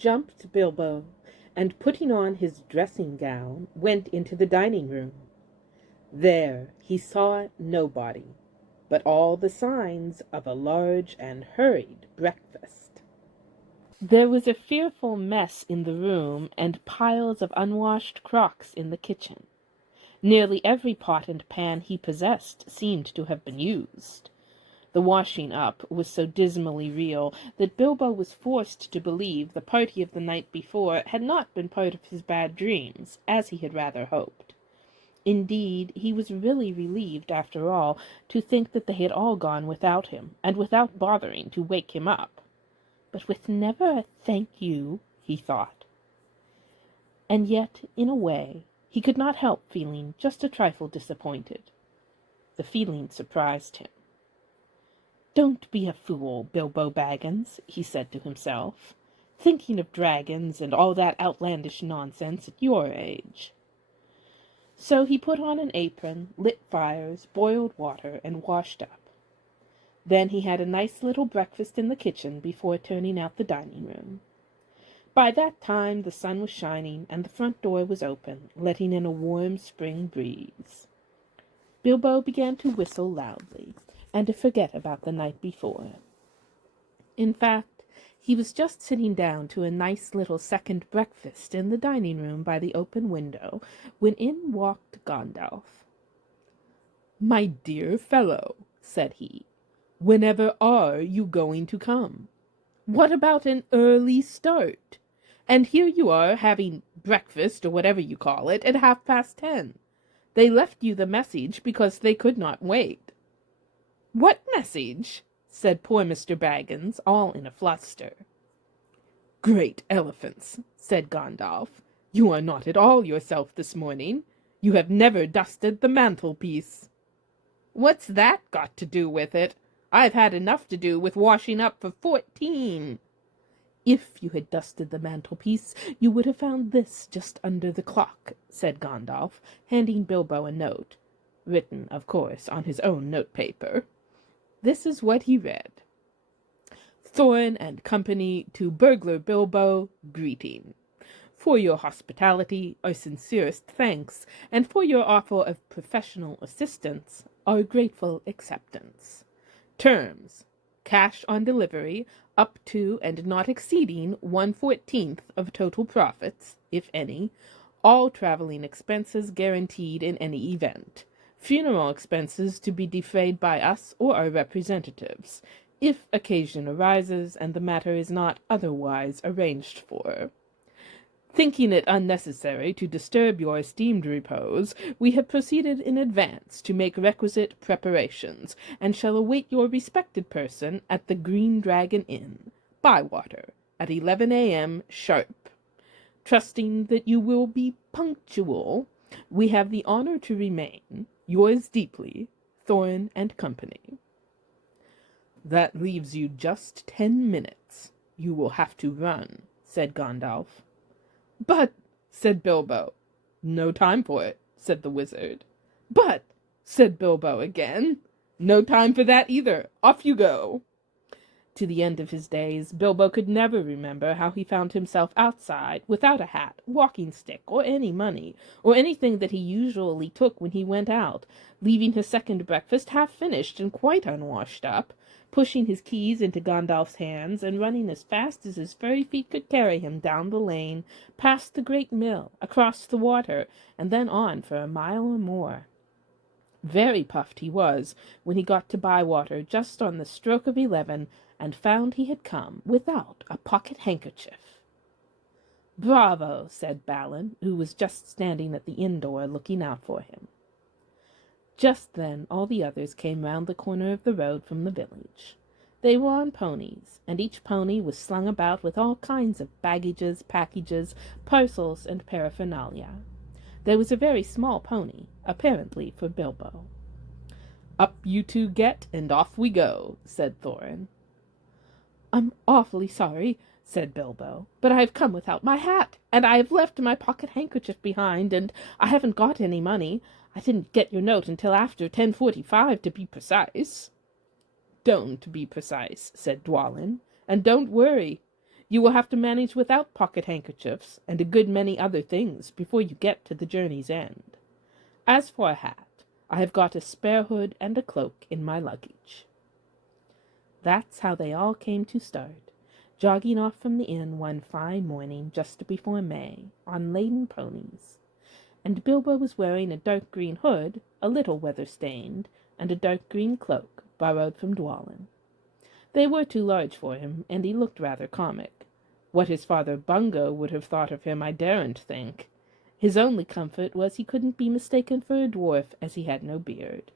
jumped Bilbo, and putting on his dressing gown, went into the dining room. There he saw nobody, but all the signs of a large and hurried breakfast. There was a fearful mess in the room, and piles of unwashed crocks in the kitchen. Nearly every pot and pan he possessed seemed to have been used. The washing up was so dismally real that Bilbo was forced to believe the party of the night before had not been part of his bad dreams, as he had rather hoped. Indeed, he was really relieved, after all, to think that they had all gone without him, and without bothering to wake him up. But with never a thank you, he thought. And yet, in a way, he could not help feeling just a trifle disappointed. The feeling surprised him. "Don't be a fool, Bilbo Baggins," he said to himself, "thinking of dragons and all that outlandish nonsense at your age." So he put on an apron, lit fires, boiled water, and washed up. Then he had a nice little breakfast in the kitchen before turning out the dining room. By that time the sun was shining, and the front door was open, letting in a warm spring breeze. Bilbo began to whistle loudly, and to forget about the night before. In fact, he was just sitting down to a nice little second breakfast in the dining room by the open window, when in walked Gandalf. "My dear fellow," said he, "whenever are you going to come? What about an early start? And here you are having breakfast, or whatever you call it, at 10:30. They left you the message because they could not wait." "What message?" said poor Mr. Baggins, all in a fluster. "Great elephants," said Gandalf, "you are not at all yourself this morning. You have never dusted the mantelpiece." "What's that got to do with it? I've had enough to do with washing up for 14. "If you had dusted the mantelpiece, you would have found this just under the clock," said Gandalf, handing Bilbo a note, written, of course, on his own notepaper. This is what he read: "Thorin and Company to Burglar Bilbo, greeting. For your hospitality, our sincerest thanks, and for your offer of professional assistance, our grateful acceptance. Terms: cash on delivery, up to and not exceeding 1/14 of total profits, if any. All traveling expenses guaranteed in any event. Funeral expenses to be defrayed by us or our representatives, if occasion arises and the matter is not otherwise arranged for. Thinking it unnecessary to disturb your esteemed repose, we have proceeded in advance to make requisite preparations, and shall await your respected person at the Green Dragon Inn, Bywater, at 11 a.m. sharp. Trusting that you will be punctual, we have the honor to remain, yours deeply, Thorin and Company." "That leaves you just 10 minutes. You will have to run," said Gandalf. "But," said Bilbo. "No time for it," said the wizard. "But," said Bilbo again. "No time for that either. Off you go." To the end of his days, Bilbo could never remember how he found himself outside, without a hat, walking stick, or any money, or anything that he usually took when he went out, leaving his second breakfast half finished and quite unwashed up, pushing his keys into Gandalf's hands, and running as fast as his furry feet could carry him down the lane, past the great mill, across the water, and then on for a mile or more. Very puffed he was when he got to Bywater just on the stroke of 11, and found he had come without a pocket-handkerchief. "Bravo," said Balin, who was just standing at the inn door looking out for him. Just then all the others came round the corner of the road from the village. They were on ponies, and each pony was slung about with all kinds of baggages, packages, parcels, and paraphernalia. There was a very small pony, apparently for Bilbo. "Up you two get, and off we go," said Thorin. "I'm awfully sorry," said Bilbo, "but I have come without my hat, and I have left my pocket-handkerchief behind, and I haven't got any money. I didn't get your note until after 10:45, to be precise." "Don't be precise," said Dwalin, "and don't worry. You will have to manage without pocket-handkerchiefs and a good many other things before you get to the journey's end. As for a hat, I have got a spare hood and a cloak in my luggage." That's how they all came to start, jogging off from the inn one fine morning just before May, on laden ponies. And Bilbo was wearing a dark green hood, a little weather-stained, and a dark green cloak, borrowed from Dwalin. They were too large for him, and he looked rather comic. What his father Bungo would have thought of him I daren't think. His only comfort was he couldn't be mistaken for a dwarf, as he had no beard.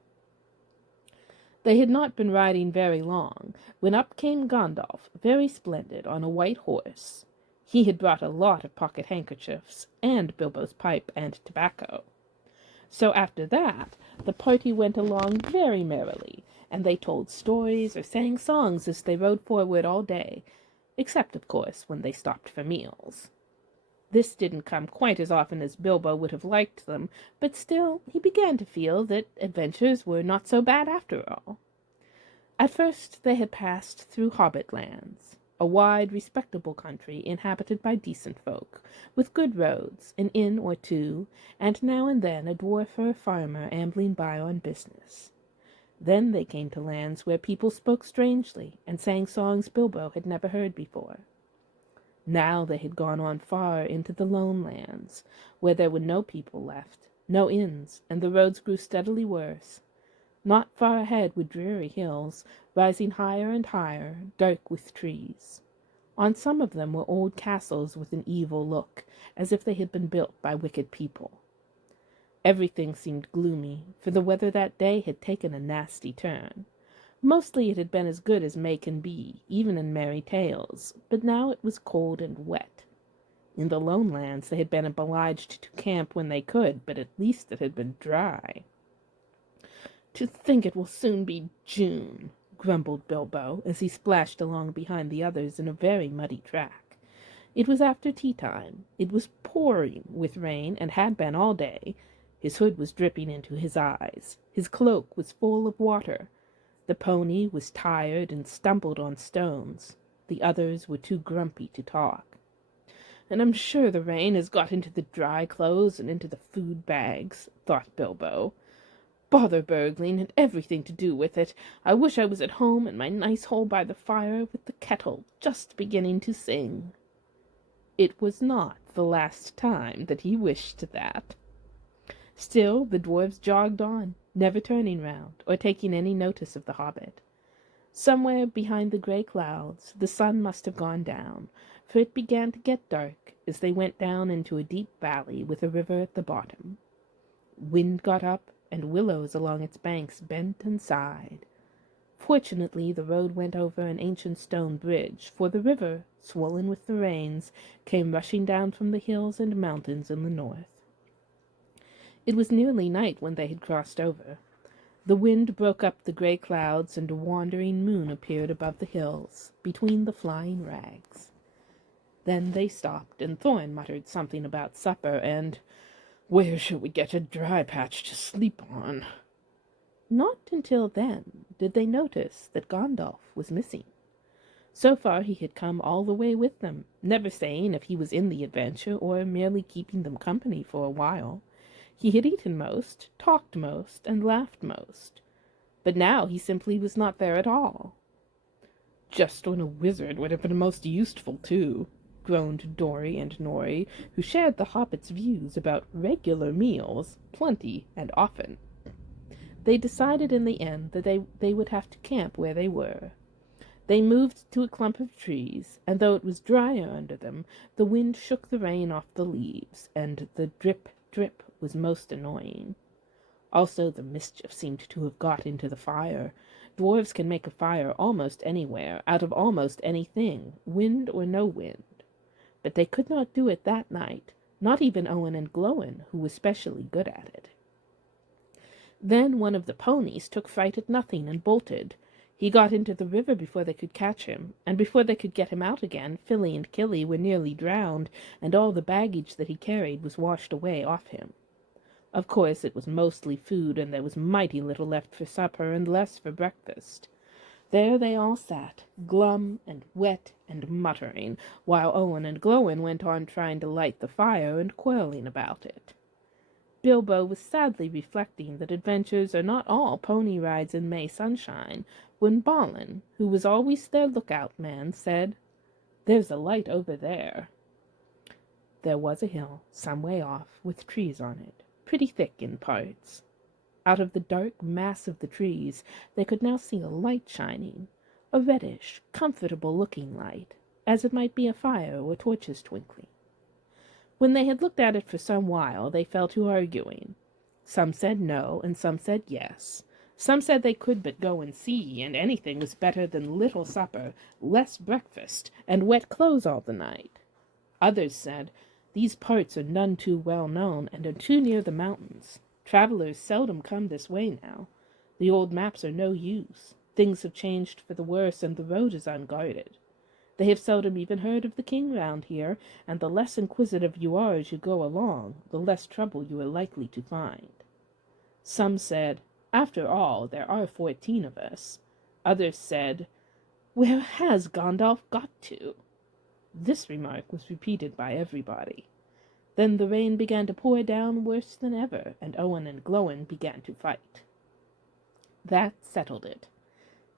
They had not been riding very long, when up came Gandalf, very splendid, on a white horse. He had brought a lot of pocket-handkerchiefs, and Bilbo's pipe and tobacco. So after that, the party went along very merrily, and they told stories or sang songs as they rode forward all day, except, of course, when they stopped for meals. This didn't come quite as often as Bilbo would have liked them, but still he began to feel that adventures were not so bad after all. At first they had passed through Hobbit lands, a wide, respectable country inhabited by decent folk, with good roads, an inn or two, and now and then a dwarf or a farmer ambling by on business. Then they came to lands where people spoke strangely and sang songs Bilbo had never heard before. Now they had gone on far into the lone lands, where there were no people left, no inns, and the roads grew steadily worse. Not far ahead were dreary hills, rising higher and higher, dark with trees. On some of them were old castles with an evil look, as if they had been built by wicked people. Everything seemed gloomy, for the weather that day had taken a nasty turn. Mostly it had been as good as May can be, even in merry tales, but now it was cold and wet. In the lone lands they had been obliged to camp when they could, but at least it had been dry. "To think it will soon be June," grumbled Bilbo, as he splashed along behind the others in a very muddy track. It was after tea-time. It was pouring with rain, and had been all day. His hood was dripping into his eyes. His cloak was full of water. The pony was tired and stumbled on stones. The others were too grumpy to talk. "And I'm sure the rain has got into the dry clothes and into the food bags," thought Bilbo. "Bother burgling and everything to do with it. I wish I was at home in my nice hole by the fire, with the kettle just beginning to sing." It was not the last time that he wished that. Still the dwarves jogged on, never turning round, or taking any notice of the hobbit. Somewhere behind the grey clouds the sun must have gone down, for it began to get dark as they went down into a deep valley with a river at the bottom. Wind got up, and willows along its banks bent and sighed. Fortunately the road went over an ancient stone bridge, for the river, swollen with the rains, came rushing down from the hills and mountains in the north. It was nearly night when they had crossed over. The wind broke up the grey clouds, and a wandering moon appeared above the hills, between the flying rags. Then they stopped, and Thorin muttered something about supper, and "Where shall we get a dry patch to sleep on?" Not until then did they notice that Gandalf was missing. So far he had come all the way with them, never saying if he was in the adventure or merely keeping them company for a while. He had eaten most, talked most, and laughed most. But now he simply was not there at all. "Just when a wizard would have been most useful, too," groaned Dori and Nori, who shared the hobbit's views about regular meals, plenty and often. They decided in the end that they would have to camp where they were. They moved to a clump of trees, and though it was drier under them, the wind shook the rain off the leaves, and the drip, drip was most annoying. Also the mischief seemed to have got into the fire. Dwarves can make a fire almost anywhere, out of almost anything, wind or no wind. But they could not do it that night, not even Owen and Glóin, who was specially good at it. Then one of the ponies took fright at nothing and bolted. He got into the river before they could catch him, and before they could get him out again, Filly and Killy were nearly drowned, and all the baggage that he carried was washed away off him. Of course it was mostly food, and there was mighty little left for supper and less for breakfast. There they all sat, glum and wet and muttering, while Owen and Glowin went on trying to light the fire and quarreling about it. Bilbo was sadly reflecting that adventures are not all pony rides in May sunshine, when Balin, who was always their lookout man, said, "There's a light over there." There was a hill, some way off, with trees on it, pretty thick in parts. Out of the dark mass of the trees they could now see a light shining, a reddish, comfortable-looking light, as it might be a fire or torches twinkling. When they had looked at it for some while, they fell to arguing. Some said no, and some said yes. Some said they could but go and see, and anything was better than little supper, less breakfast, and wet clothes all the night. Others said, "These parts are none too well known, and are too near the mountains. Travelers seldom come this way now. The old maps are no use. Things have changed for the worse, and the road is unguarded. They have seldom even heard of the king round here, and the less inquisitive you are as you go along, the less trouble you are likely to find." Some said, "After all, there are 14 of us." Others said, "Where has Gandalf got to?" This remark was repeated by everybody. Then the rain began to pour down worse than ever, and Owen and Glowin began to fight. That settled it.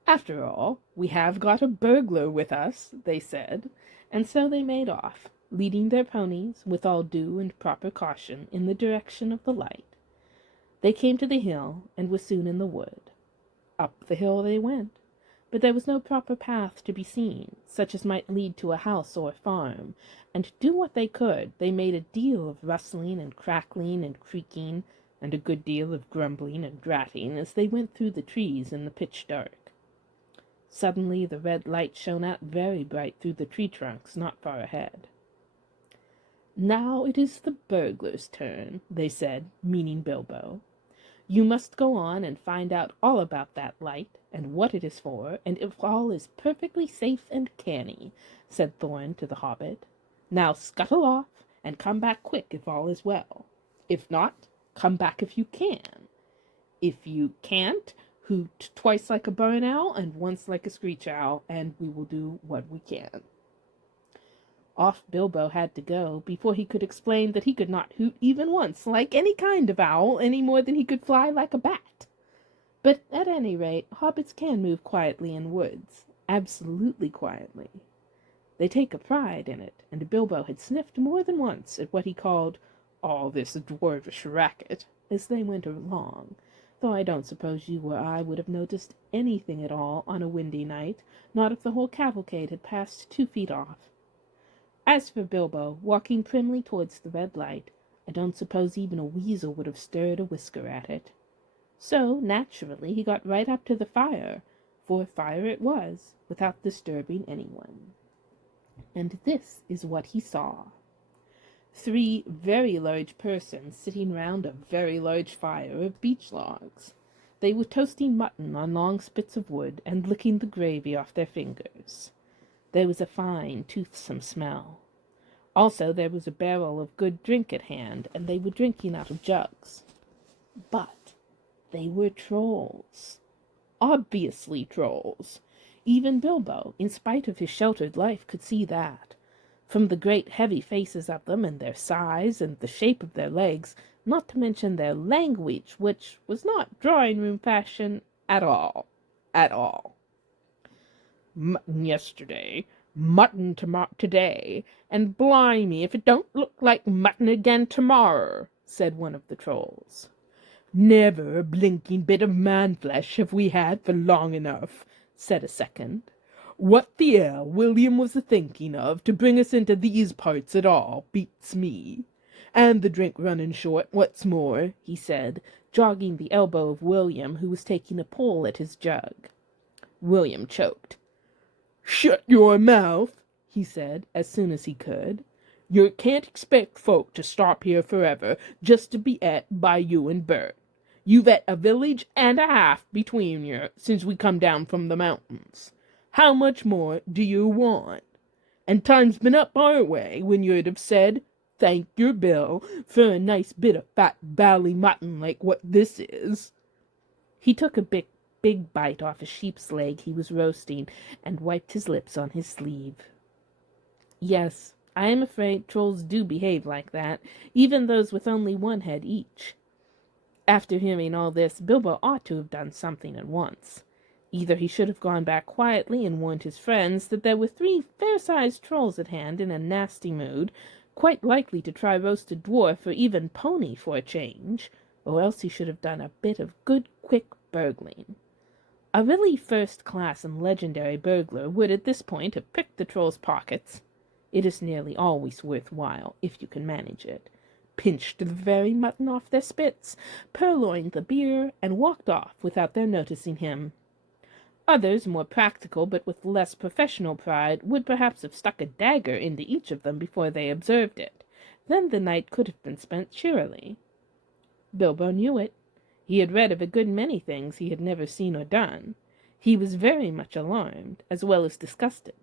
"After all, we have got a burglar with us," they said, and so they made off, leading their ponies, with all due and proper caution, in the direction of the light. They came to the hill, and were soon in the wood. Up the hill they went, but there was no proper path to be seen, such as might lead to a house or a farm, and do what they could, they made a deal of rustling and crackling and creaking, and a good deal of grumbling and gratting as they went through the trees in the pitch dark. Suddenly the red light shone out very bright through the tree trunks not far ahead. "Now it is the burglar's turn," they said, meaning Bilbo. "You must go on and find out all about that light, and what it is for, and if all is perfectly safe and canny," said Thorin to the Hobbit. "Now scuttle off, and come back quick if all is well. If not, come back if you can. If you can't, hoot twice like a barn owl and once like a screech owl, and we will do what we can." Off Bilbo had to go, before he could explain that he could not hoot even once like any kind of owl, any more than he could fly like a bat. But at any rate, hobbits can move quietly in woods, absolutely quietly. They take a pride in it, and Bilbo had sniffed more than once at what he called all this dwarvish racket as they went along, though I don't suppose you or I would have noticed anything at all on a windy night, not if the whole cavalcade had passed 2 feet off. As for Bilbo, walking primly towards the red light, I don't suppose even a weasel would have stirred a whisker at it. So, naturally, he got right up to the fire, for fire it was, without disturbing anyone. And this is what he saw. 3 very large persons sitting round a very large fire of beech logs. They were toasting mutton on long spits of wood and licking the gravy off their fingers. There was a fine, toothsome smell. Also there was a barrel of good drink at hand, and they were drinking out of jugs. But they were trolls. Obviously trolls. Even Bilbo, in spite of his sheltered life, could see that. From the great heavy faces of them, and their size, and the shape of their legs, not to mention their language, which was not drawing-room fashion at all. At all. "Mutton yesterday, mutton today, and blimey if it don't look like mutton again tomorrow," said one of the trolls. "Never a blinking bit of man-flesh have we had for long enough," said a second. "What the hell William was a-thinking of to bring us into these parts at all, beats me. And the drink running short, what's more," he said, jogging the elbow of William, who was taking a pull at his jug. William choked. "Shut your mouth," he said, as soon as he could. "You can't expect folk to stop here forever, just to be et by you and Bert. You've et a village and a half between you since we come down from the mountains. How much more do you want? And time's been up our way when you'd have said, 'Thank your bill for a nice bit of fat bally mutton like what this is.'" He took a big big bite off a sheep's leg he was roasting and wiped his lips on his sleeve. Yes, I am afraid trolls do behave like that, even those with only one head each. After hearing all this, Bilbo ought to have done something at once. Either he should have gone back quietly and warned his friends that there were 3 fair-sized trolls at hand in a nasty mood, quite likely to try roasted dwarf or even pony for a change, or else he should have done a bit of good quick burgling. A really first-class and legendary burglar would at this point have picked the trolls' pockets. It is nearly always worthwhile, if you can manage it. Pinched the very mutton off their spits, purloined the beer, and walked off without their noticing him. Others, more practical but with less professional pride, would perhaps have stuck a dagger into each of them before they observed it. Then the night could have been spent cheerily. Bilbo knew it. He had read of a good many things he had never seen or done. He was very much alarmed, as well as disgusted.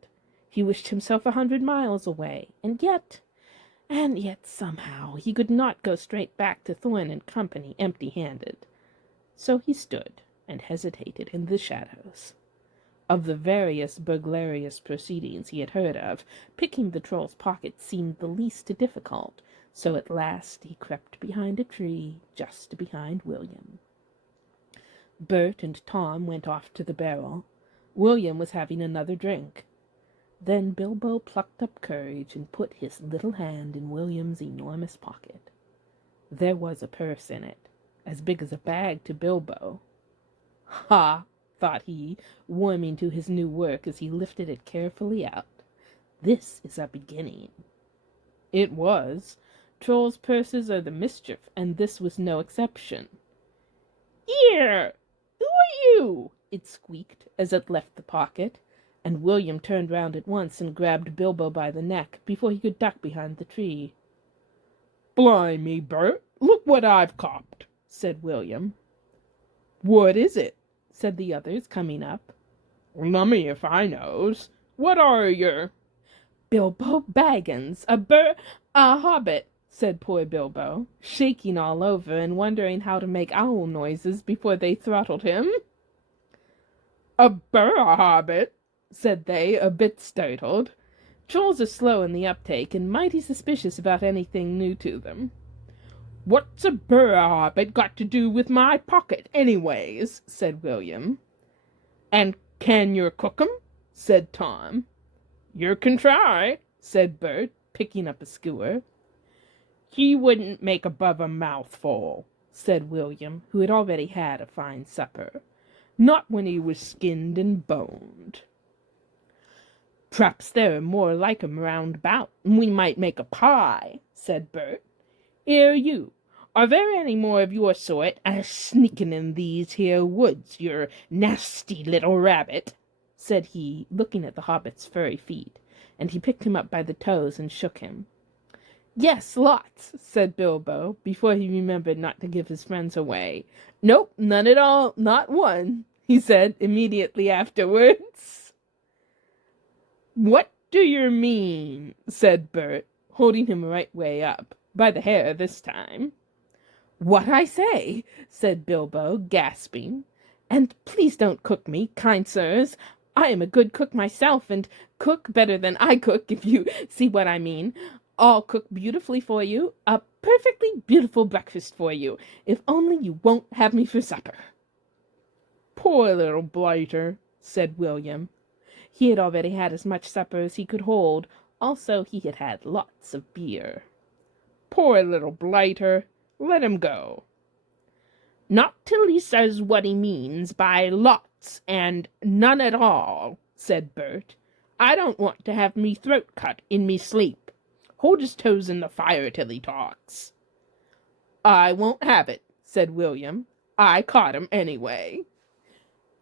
He wished himself 100 miles away, and yet somehow he could not go straight back to Thorn and Company empty-handed. So he stood and hesitated in the shadows. Of the various burglarious proceedings he had heard of, picking the troll's pocket seemed the least difficult, so at last he crept behind a tree just behind William. Bert and Tom went off to the barrel. William was having another drink. Then Bilbo plucked up courage and put his little hand in William's enormous pocket. There was a purse in it, as big as a bag to Bilbo. "Ha!" thought he, warming to his new work as he lifted it carefully out. "This is a beginning." It was. Trolls' purses are the mischief, and this was no exception. "Here! Who are you?" it squeaked as it left the pocket, and William turned round at once and grabbed Bilbo by the neck before he could duck behind the tree. "Blimey, Bert, look what I've copped," said William. "What is it?" said the others, coming up. "Lummy if I knows. What are yer?" "Bilbo Baggins, a Hobbit," said poor Bilbo, shaking all over and wondering how to make owl noises before they throttled him. "A Hobbit?" said they, a bit startled. Trolls are slow in the uptake and mighty suspicious about anything new to them. "What's a Hobbit got to do with my pocket, anyways?" said William. "And can yer cook 'em?" said Tom. "Yer can try," said Bert, picking up a skewer. "He wouldn't make above a mouthful," said William, who had already had a fine supper. "Not when he was skinned and boned." "P'raps there are more like 'em round about, and we might make a pie," said Bert. "Here you, are there any more of your sort sneaking in these here woods, you nasty little rabbit?" said he, looking at the Hobbit's furry feet, and he picked him up by the toes and shook him. "Yes, lots," said Bilbo, before he remembered not to give his friends away. "Nope, none at all, not one," he said immediately afterwards. "What do yer mean?" said Bert, holding him right way up, by the hair this time. "What I say," said Bilbo, gasping. "And please don't cook me, kind sirs. I am a good cook myself, and cook better than I cook, if you see what I mean. I'll cook beautifully for you, a perfectly beautiful breakfast for you, if only you won't have me for supper." "Poor little blighter," said William. He had already had as much supper as he could hold. Also, he had had lots of beer. "Poor little blighter. Let him go." "Not till he says what he means by lots and none at all," said Bert. "I don't want to have me throat cut in me sleep. Hold his toes in the fire till he talks." "I won't have it," said William. "I caught him anyway."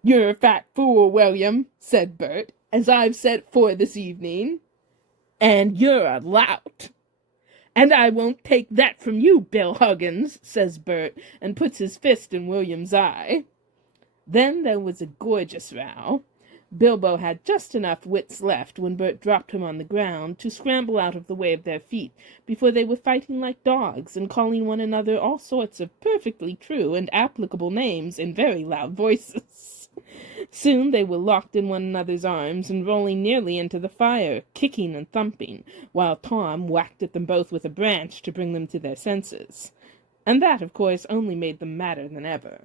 "You're a fat fool, William," said Bert, "as I've said for this evening. And you're a lout." "And I won't take that from you, Bill Huggins," says Bert, and puts his fist in William's eye. Then there was a gorgeous row. Bilbo had just enough wits left when Bert dropped him on the ground to scramble out of the way of their feet before they were fighting like dogs and calling one another all sorts of perfectly true and applicable names in very loud voices. Soon they were locked in one another's arms and rolling nearly into the fire, kicking and thumping, while Tom whacked at them both with a branch to bring them to their senses. And that, of course, only made them madder than ever.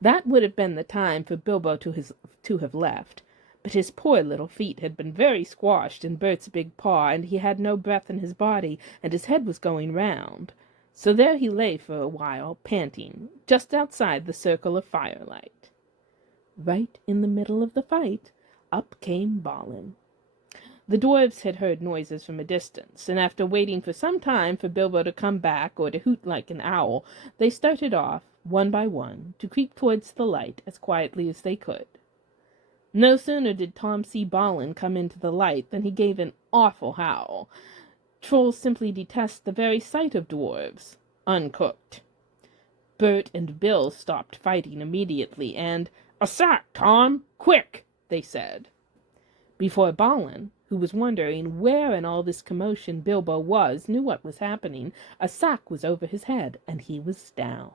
That would have been the time for Bilbo to have left, but his poor little feet had been very squashed in Bert's big paw, and he had no breath in his body, and his head was going round. So there he lay for a while, panting, just outside the circle of firelight. Right in the middle of the fight, up came Balin. The dwarfs had heard noises from a distance, and after waiting for some time for Bilbo to come back or to hoot like an owl, they started off, one by one, to creep towards the light as quietly as they could. No sooner did Tom see Balin come into the light than he gave an awful howl. Trolls simply detest the very sight of dwarves, uncooked. Bert and Bill stopped fighting immediately, and, "A sack, Tom! Quick!" they said. Before Balin, who was wondering where in all this commotion Bilbo was, knew what was happening, a sack was over his head, and he was down.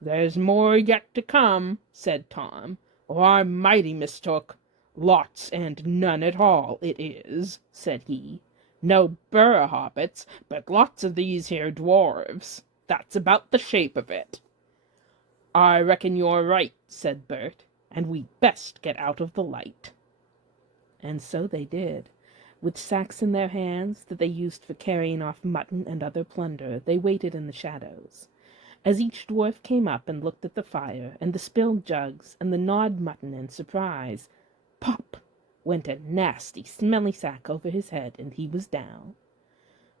"There's more yet to come," said Tom, "or I'm mighty mistook. Lots and none at all, it is," said he. "No burr hobbits, but lots of these here dwarves. That's about the shape of it." "I reckon you're right," said Bert, "and we'd best get out of the light." And so they did. With sacks in their hands that they used for carrying off mutton and other plunder, they waited in the shadows. As each dwarf came up and looked at the fire, and the spilled jugs, and the gnawed mutton in surprise, pop went a nasty, smelly sack over his head, and he was down.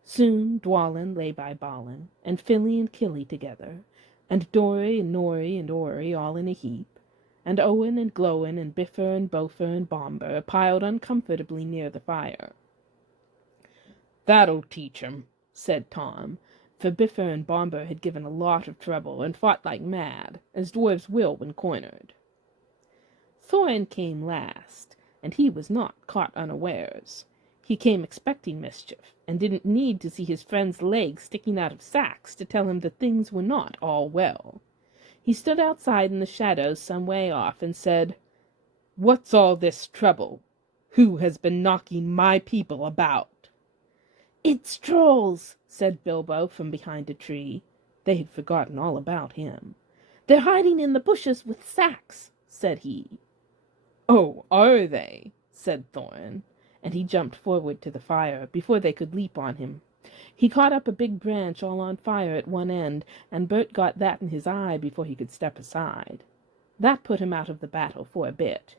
Soon Dwalin lay by Balin, and Filly and Killy together, and Dorry and Norry and Orry all in a heap, and Owen and Glowin and Biffer and Bofer and Bomber piled uncomfortably near the fire. "That'll teach 'em," said Tom, for Biffer and Bomber had given a lot of trouble and fought like mad, as dwarves will when cornered. Thorin came last, and he was not caught unawares. He came expecting mischief, and didn't need to see his friend's legs sticking out of sacks to tell him that things were not all well. He stood outside in the shadows some way off and said, "What's all this trouble? Who has been knocking my people about?" "It's trolls," said Bilbo from behind a tree. They had forgotten all about him. "They're hiding in the bushes with sacks," said he. "Oh, are they?" said Thorin, and he jumped forward to the fire before they could leap on him. He caught up a big branch all on fire at one end, and Bert got that in his eye before he could step aside. That put him out of the battle for a bit.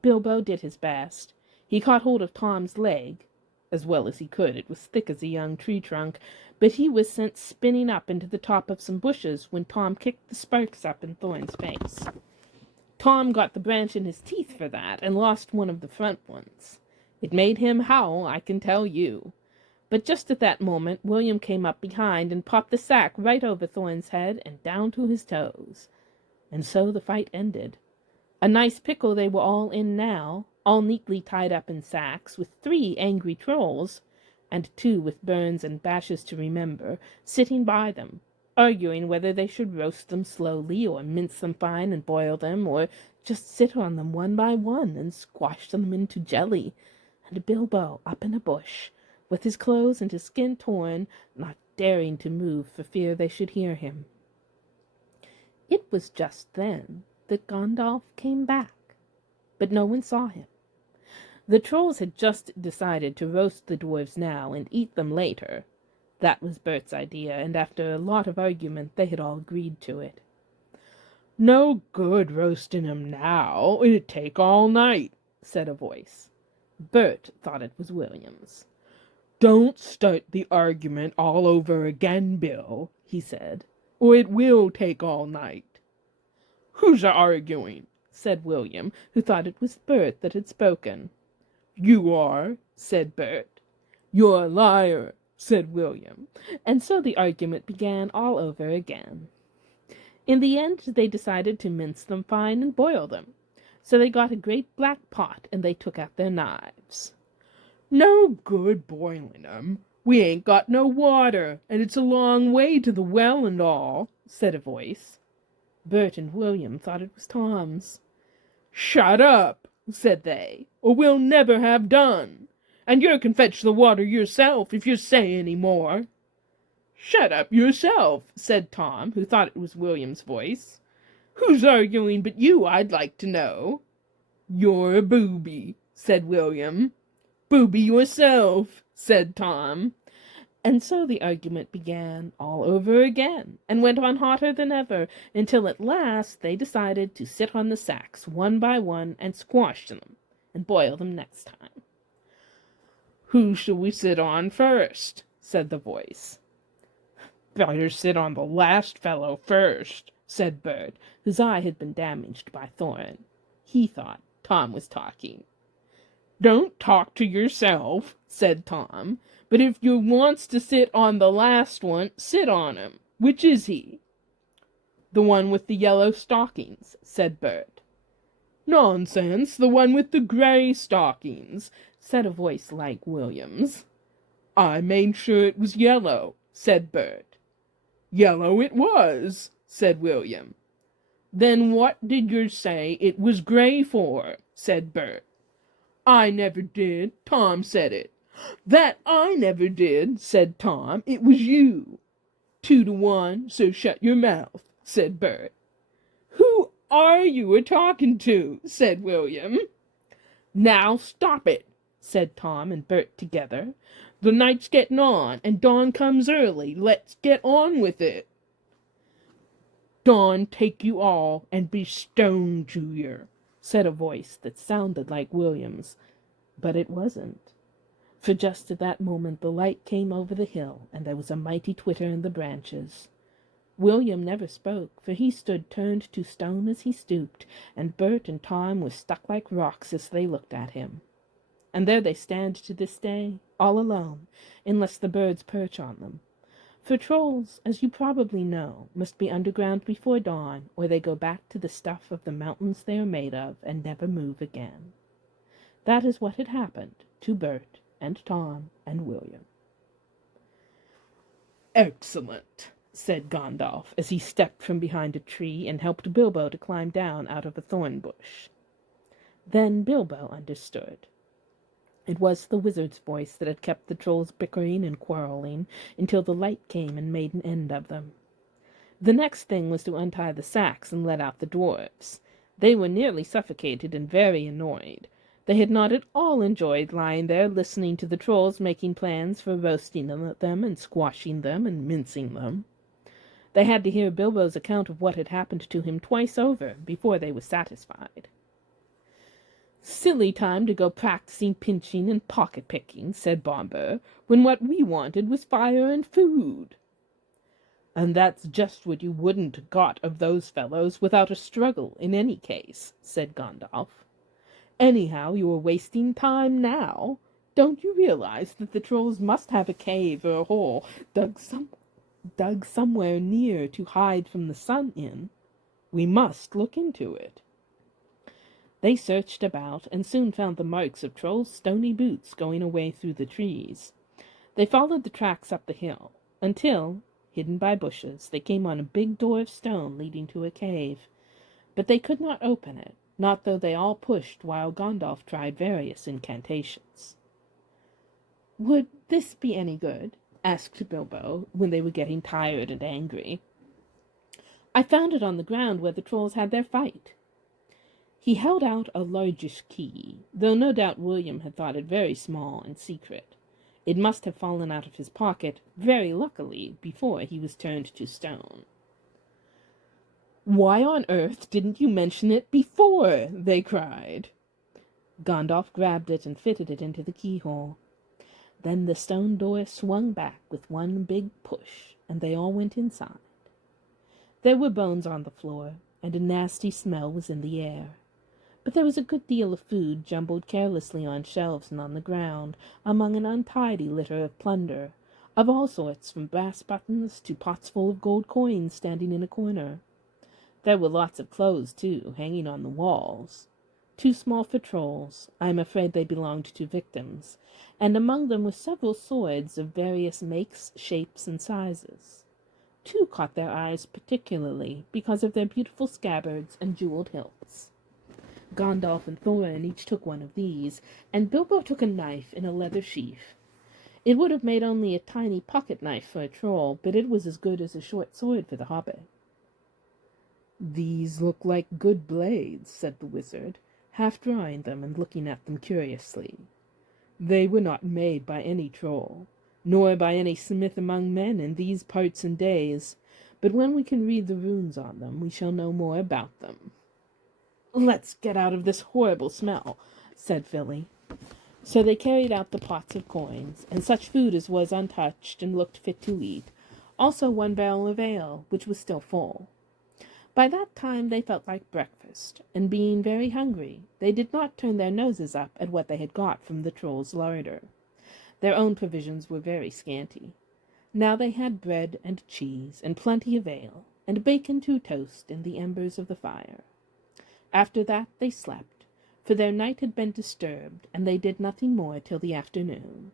Bilbo did his best. He caught hold of Tom's leg, as well as he could. It was thick as a young tree trunk, but he was sent spinning up into the top of some bushes when Tom kicked the sparks up in Thorin's face. Tom got the branch in his teeth for that, and lost one of the front ones. It made him howl, I can tell you. But just at that moment William came up behind and popped the sack right over Thorin's head and down to his toes. And so the fight ended. A nice pickle they were all in now, all neatly tied up in sacks, with 3 angry trolls, and 2 with burns and bashes to remember, sitting by them, arguing whether they should roast them slowly, or mince them fine and boil them, or just sit on them one by one and squash them into jelly, and Bilbo up in a bush, with his clothes and his skin torn, not daring to move for fear they should hear him. It was just then that Gandalf came back, but no one saw him. The trolls had just decided to roast the dwarves now and eat them later. That was Bert's idea, and after a lot of argument they had all agreed to it. "No good roasting 'em now. It'd take all night," said a voice. Bert thought it was William's. "Don't start the argument all over again, Bill," he said, "or it will take all night." "Who's a-arguing?" said William, who thought it was Bert that had spoken. "You are," said Bert. "You're a liar," said William, and so the argument began all over again. In the end they decided to mince them fine and boil them, so they got a great black pot and they took out their knives. "No good boiling 'em. We ain't got no water, and it's a long way to the well and all," said a voice. Bert and William thought it was Tom's. "Shut up," said they, "or we'll never have done. And you can fetch the water yourself if you say any more." "Shut up yourself," said Tom, who thought it was William's voice. "Who's arguing but you, I'd like to know?" "You're a booby," said William. "Booby yourself," said Tom. And so the argument began all over again, and went on hotter than ever, until at last they decided to sit on the sacks one by one and squash them, and boil them next time. "Who shall we sit on first?" said the voice. "Better sit on the last fellow first," said Bert, whose eye had been damaged by Thorn. He thought Tom was talking. "Don't talk to yourself," said Tom. "But if you wants to sit on the last one, sit on him. Which is he?" "The one with the yellow stockings," said Bert. "Nonsense, the one with the gray stockings," said a voice like William's. "I made sure it was yellow," said Bert. "Yellow it was," said William. "Then what did you say it was gray for?" said Bert. "I never did. Tom said it." "That I never did," said Tom. "It was you." 2-1, so shut your mouth," said Bert. "Who are you a-talking to?" said William. "Now stop it," said Tom and Bert together. "The night's getting on, and dawn comes early. Let's get on with it." "Dawn take you all, and be stoned to yer," said a voice that sounded like William's, but it wasn't. For just at that moment the light came over the hill, and there was a mighty twitter in the branches. William never spoke, for he stood turned to stone as he stooped, and Bert and Tom were stuck like rocks as they looked at him. And there they stand to this day, all alone, unless the birds perch on them. For trolls, as you probably know, must be underground before dawn, or they go back to the stuff of the mountains they are made of, and never move again. That is what had happened to Bert and Tom and William. "Excellent," said Gandalf, as he stepped from behind a tree and helped Bilbo to climb down out of a thorn bush. Then Bilbo understood. It was the wizard's voice that had kept the trolls bickering and quarreling until the light came and made an end of them. The next thing was to untie the sacks and let out the dwarfs. They were nearly suffocated and very annoyed. They had not at all enjoyed lying there listening to the trolls making plans for roasting them and squashing them and mincing them. They had to hear Bilbo's account of what had happened to him twice over before they were satisfied. "Silly time to go practicing pinching and pocket-picking," said Bomber, "when what we wanted was fire and food." "And that's just what you wouldn't have got of those fellows without a struggle in any case," said Gandalf. "Anyhow, you are wasting time now. Don't you realize that the trolls must have a cave or a hole dug somewhere near to hide from the sun in? We must look into it." They searched about, and soon found the marks of Troll's stony boots going away through the trees. They followed the tracks up the hill, until, hidden by bushes, they came on a big door of stone leading to a cave. But they could not open it, not though they all pushed, while Gandalf tried various incantations. "Would this be any good?" asked Bilbo, when they were getting tired and angry. "I found it on the ground where the trolls had their fight." He held out a largish key, though no doubt William had thought it very small and secret. It must have fallen out of his pocket, very luckily, before he was turned to stone. "Why on earth didn't you mention it before?" they cried. Gandalf grabbed it and fitted it into the keyhole. Then the stone door swung back with one big push, and they all went inside. There were bones on the floor, and a nasty smell was in the air. But there was a good deal of food jumbled carelessly on shelves and on the ground, among an untidy litter of plunder, of all sorts, from brass buttons to pots full of gold coins standing in a corner. There were lots of clothes, too, hanging on the walls. Too small for trolls. I am afraid they belonged to victims, and among them were several swords of various makes, shapes, and sizes. two caught their eyes particularly because of their beautiful scabbards and jeweled hilts. Gandalf and Thorin each took one of these, and Bilbo took a knife in a leather sheath. It would have made only a tiny pocket knife for a troll, but it was as good as a short sword for the hobbit. "These look like good blades," said the wizard, half drawing them and looking at them curiously. "They were not made by any troll, nor by any smith among men in these parts and days, but when we can read the runes on them, we shall know more about them." "Let's get out of this horrible smell," said Philly. So they carried out the pots of coins, and such food as was untouched and looked fit to eat, also one barrel of ale, which was still full. By that time they felt like breakfast, and being very hungry, they did not turn their noses up at what they had got from the troll's larder. Their own provisions were very scanty. Now they had bread and cheese, and plenty of ale, and bacon to toast in the embers of the fire. After that they slept, for their night had been disturbed, and they did nothing more till the afternoon.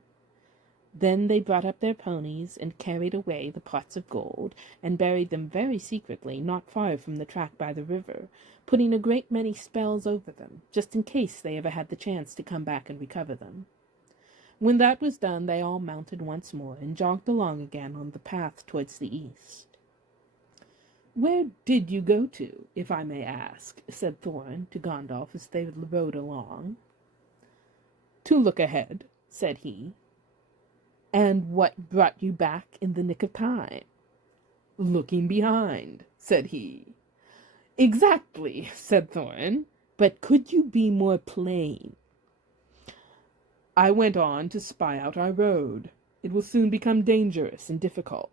Then they brought up their ponies, and carried away the pots of gold, and buried them very secretly not far from the track by the river, putting a great many spells over them, just in case they ever had the chance to come back and recover them. When that was done, they all mounted once more, and jogged along again on the path towards the east. "Where did you go to, if I may ask?" said Thorin to Gandalf as they rode along. "To look ahead," said he. "And what brought you back in the nick of time?" "Looking behind," said he. "Exactly," said Thorin, "but could you be more plain?" "I went on to spy out our road. It will soon become dangerous and difficult.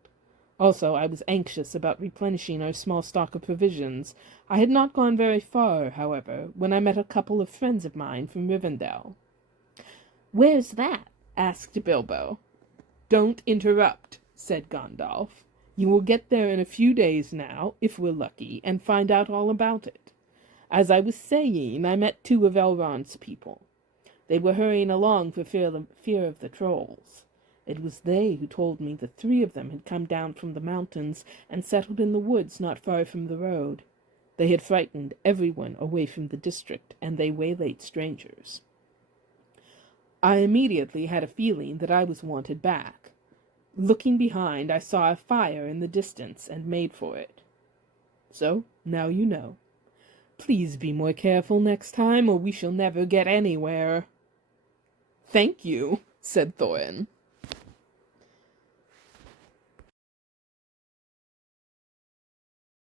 Also, I was anxious about replenishing our small stock of provisions. I had not gone very far, however, when I met a couple of friends of mine from Rivendell." "Where's that?" asked Bilbo. "Don't interrupt," said Gandalf. "You will get there in a few days now, if we're lucky, and find out all about it. As I was saying, I met two of Elrond's people. They were hurrying along for fear of the trolls. It was they who told me that 3 of them had come down from the mountains and settled in the woods not far from the road. They had frightened everyone away from the district, and they waylaid strangers. I immediately had a feeling that I was wanted back. Looking behind, I saw a fire in the distance and made for it. So, now you know. Please be more careful next time, or we shall never get anywhere." "Thank you," said Thorin.